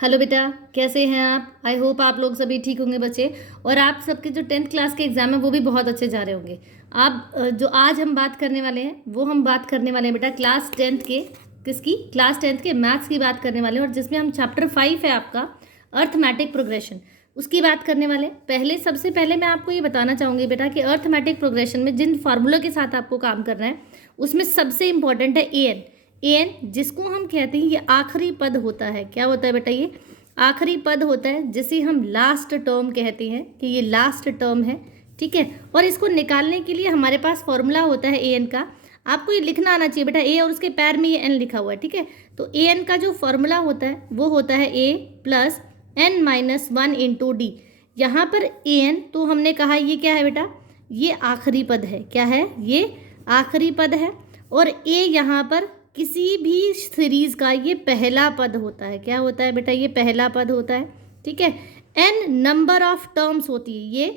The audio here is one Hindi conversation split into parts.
हेलो बेटा, कैसे हैं आप? आई होप आप लोग सभी ठीक होंगे बच्चे। और आप सबके जो 10th क्लास के एग्ज़ाम है वो भी बहुत अच्छे जा रहे होंगे। आप जो आज हम बात करने वाले हैं वो हम बात करने वाले हैं बेटा क्लास 10th के, किसकी? क्लास 10th के मैथ्स की बात करने वाले हैं। और जिसमें हम चैप्टर 5 है आपका अर्थमेटिक प्रोग्रेशन, उसकी बात करने वाले। सबसे पहले मैं आपको ये बताना चाहूँगी बेटा कि अर्थमेटिक प्रोग्रेशन में जिन फार्मूला के साथ आपको काम करना है उसमें सबसे इंपॉर्टेंट है एन, जिसको हम कहते हैं ये आखिरी पद होता है। क्या होता है बेटा? ये आखिरी पद होता है जिसे हम लास्ट टर्म कहते हैं कि ये लास्ट टर्म है। ठीक है। और इसको निकालने के लिए हमारे पास फॉर्मूला होता है एन का। आपको ये लिखना आना चाहिए बेटा, ए और उसके पैर में ये एन लिखा हुआ है। ठीक है। तो एन का जो फॉर्मूला होता है वो होता है a plus n minus 1 into d. यहाँ पर एन तो हमने कहा ये क्या है बेटा? ये आखिरी पद है। क्या है? ये आखिरी पद है। और ए यहाँ पर किसी भी सीरीज का ये पहला पद होता है। क्या होता है बेटा? ये पहला पद होता है। ठीक है। एन नंबर ऑफ टर्म्स होती है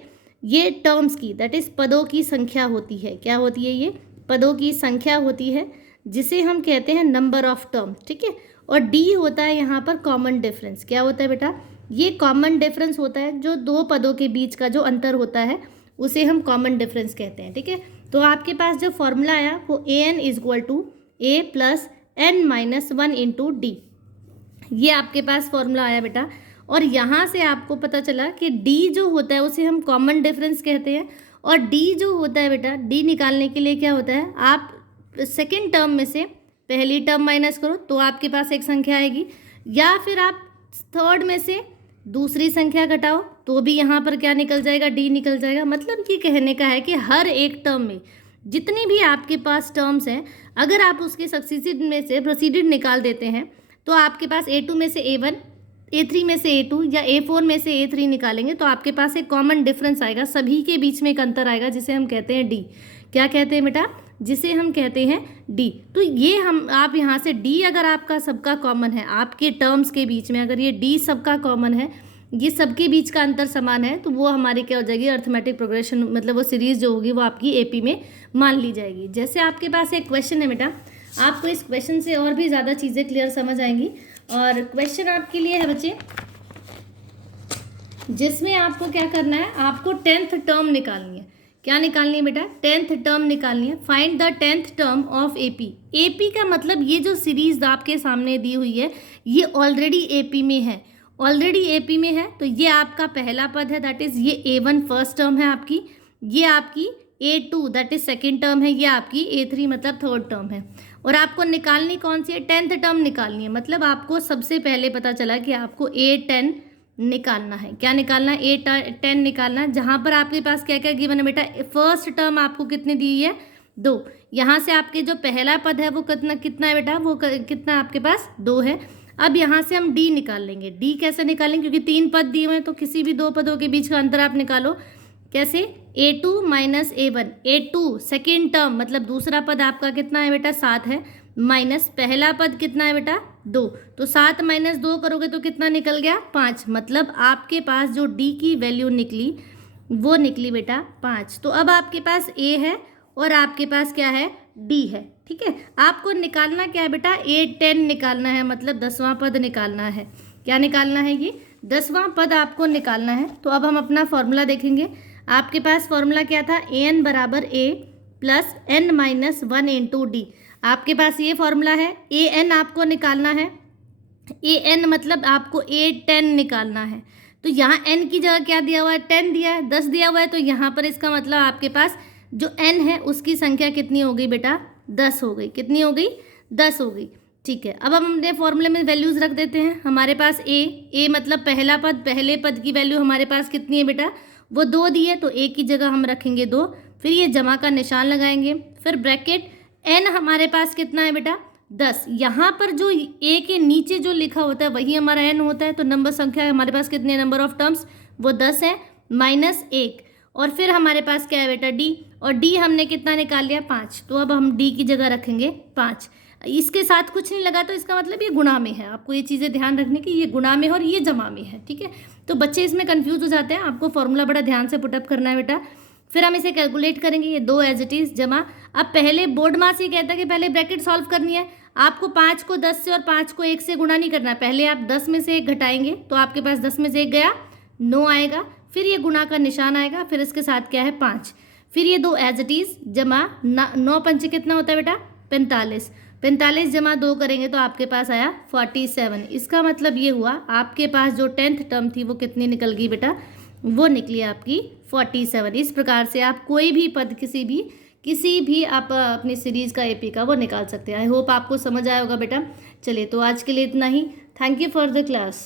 ये टर्म्स की, दैट इज पदों की संख्या होती है। क्या होती है? ये पदों की संख्या होती है जिसे हम कहते हैं नंबर ऑफ टर्म्स। ठीक है। और डी होता है यहाँ पर कॉमन डिफरेंस। क्या होता है बेटा? ये कॉमन डिफरेंस होता है, जो दो पदों के बीच का जो अंतर होता है उसे हम कॉमन डिफरेंस कहते हैं। ठीक है। तो आपके पास जो फॉर्मूला आया वो a n is equal to a plus n minus 1 into d. ये आपके पास फॉर्मूला आया बेटा। और यहाँ से आपको पता चला कि डी जो होता है उसे हम कॉमन डिफरेंस कहते हैं। और डी जो होता है बेटा, डी निकालने के लिए क्या होता है, आप सेकेंड टर्म में से पहली टर्म माइनस करो तो आपके पास एक संख्या आएगी, या फिर आप थर्ड में से दूसरी संख्या घटाओ तो भी यहाँ पर क्या निकल जाएगा? डी निकल जाएगा। मतलब ये कहने का है कि हर एक टर्म में जितनी भी आपके पास टर्म्स हैं, अगर आप उसके सक्सीसिव में से प्रोसीडेड निकाल देते हैं तो आपके पास A2 में से A1, A3 में से A2 या A4 में से A3 निकालेंगे तो आपके पास एक कॉमन डिफरेंस आएगा, सभी के बीच में एक अंतर आएगा जिसे हम कहते हैं डी। क्या कहते हैं बेटा? जिसे हम कहते हैं डी। तो ये आप यहाँ से डी अगर आपका सबका कॉमन है, आपके टर्म्स के बीच में अगर ये डी सबका कॉमन है, ये सबके बीच का अंतर समान है, तो वो हमारी क्या हो जाएगी? अर्थमेटिक प्रोग्रेशन, मतलब वो सीरीज जो होगी वो आपकी एपी में मान ली जाएगी। जैसे आपके पास एक क्वेश्चन है बेटा, आपको इस क्वेश्चन से और भी ज़्यादा चीज़ें क्लियर समझ आएंगी। और क्वेश्चन आपके लिए है बच्चे जिसमें आपको क्या करना है, आपको 10th टर्म निकालनी है। क्या निकालनी है बेटा? 10th टर्म निकालनी है। Find the 10th term of AP. AP का मतलब ये जो सीरीज आपके सामने दी हुई है ये ऑलरेडी एपी में है, ऑलरेडी एपी में है। तो ये आपका पहला पद है, दैट इज ये A1 फर्स्ट टर्म है आपकी, ये आपकी A2 that is second term है, ये आपकी A3 मतलब थर्ड टर्म है। और आपको निकालनी कौन सी है? 10th टर्म निकालनी है। मतलब आपको सबसे पहले पता चला कि आपको A10 निकालना है। क्या निकालना है? A10 निकालना है। जहाँ पर आपके पास क्या क्या गिवन है बेटा? फर्स्ट टर्म आपको कितनी दी है? 2। यहाँ से आपके जो पहला पद है वो कितना है बेटा? वो कितना आपके पास? 2 है। अब यहाँ से हम डी निकाल लेंगे। डी कैसे निकालेंगे? क्योंकि 3 पद दिए हुए हैं तो किसी भी 2 पदों के बीच का अंतर आप निकालो। कैसे? A2 minus A1। A2 second term मतलब दूसरा पद आपका कितना है बेटा? 7 है, माइनस पहला पद कितना है बेटा? 2। तो 7 माइनस 2 करोगे तो कितना निकल गया? 5। मतलब आपके पास जो डी की वैल्यू निकली वो निकली बेटा 5। तो अब आपके पास ए है और आपके पास क्या है? डी है। ठीक है। आपको निकालना क्या है बेटा? A10 निकालना है, मतलब 10वां पद निकालना है। क्या निकालना है? ये 10वां पद आपको निकालना है। तो अब हम अपना फॉर्मूला देखेंगे। आपके पास फॉर्मूला क्या था? an बराबर a plus n minus 1 into D. आपके पास ये फॉर्मूला है। an आपको निकालना है, an मतलब आपको A10 निकालना है। तो यहाँ n की जगह क्या दिया हुआ है? 10 दिया है, 10 दिया हुआ है। तो यहाँ पर इसका मतलब आपके पास जो n है उसकी संख्या कितनी हो गई बेटा? 10 हो गई। कितनी हो गई? 10 हो गई। ठीक है। अब हम अपने फॉर्मूले में वैल्यूज़ रख देते हैं। हमारे पास a मतलब पहला पद, पहले पद की वैल्यू हमारे पास कितनी है बेटा? वो 2 दी है, तो a की जगह हम रखेंगे 2, फिर ये जमा का निशान लगाएंगे, फिर ब्रैकेट n हमारे पास कितना है बेटा? 10। यहाँ पर जो a के नीचे जो लिखा होता है वही हमारा n होता है। तो नंबर संख्या हमारे पास कितने नंबर ऑफ टर्म्स? वो 10 है, माइनस 1। और फिर हमारे पास क्या है बेटा? डी। और डी हमने कितना निकाल लिया? 5। तो अब हम डी की जगह रखेंगे 5। इसके साथ कुछ नहीं लगा तो इसका मतलब ये गुणा में है। आपको ये चीज़ें ध्यान रखने की, ये गुणा में है और ये जमा में है। ठीक है। तो बच्चे इसमें कंफ्यूज हो जाते हैं, आपको फॉर्मूला बड़ा ध्यान से पुटअप करना है बेटा। फिर हम इसे कैलकुलेट करेंगे, ये 2 एज इट इज़ जमा। अब पहले बोर्ड मास ये कहता है कि पहले ब्रैकेट सॉल्व करनी है। आपको 5 को 10 से और 5 को 1 से गुणा नहीं करना, पहले आप 10 में से 1 घटाएंगे तो आपके पास 10 में से 1 गया 9 आएगा, फिर ये गुणा का निशान आएगा, फिर इसके साथ क्या है 5, फिर ये 2 एज इट इज जमा 9 पंचे कितना होता है बेटा 45, 45 जमा 2 करेंगे तो आपके पास आया 47। इसका मतलब ये हुआ आपके पास जो 10th टर्म थी वो कितनी निकल गई बेटा, वो निकली आपकी 47। इस प्रकार से आप कोई भी पद किसी भी आप अपनी सीरीज़ का एपी का वो निकाल सकते हैं। आई होप आपको समझ आया होगा बेटा। चलिए तो आज के लिए इतना ही। Thank you for the class.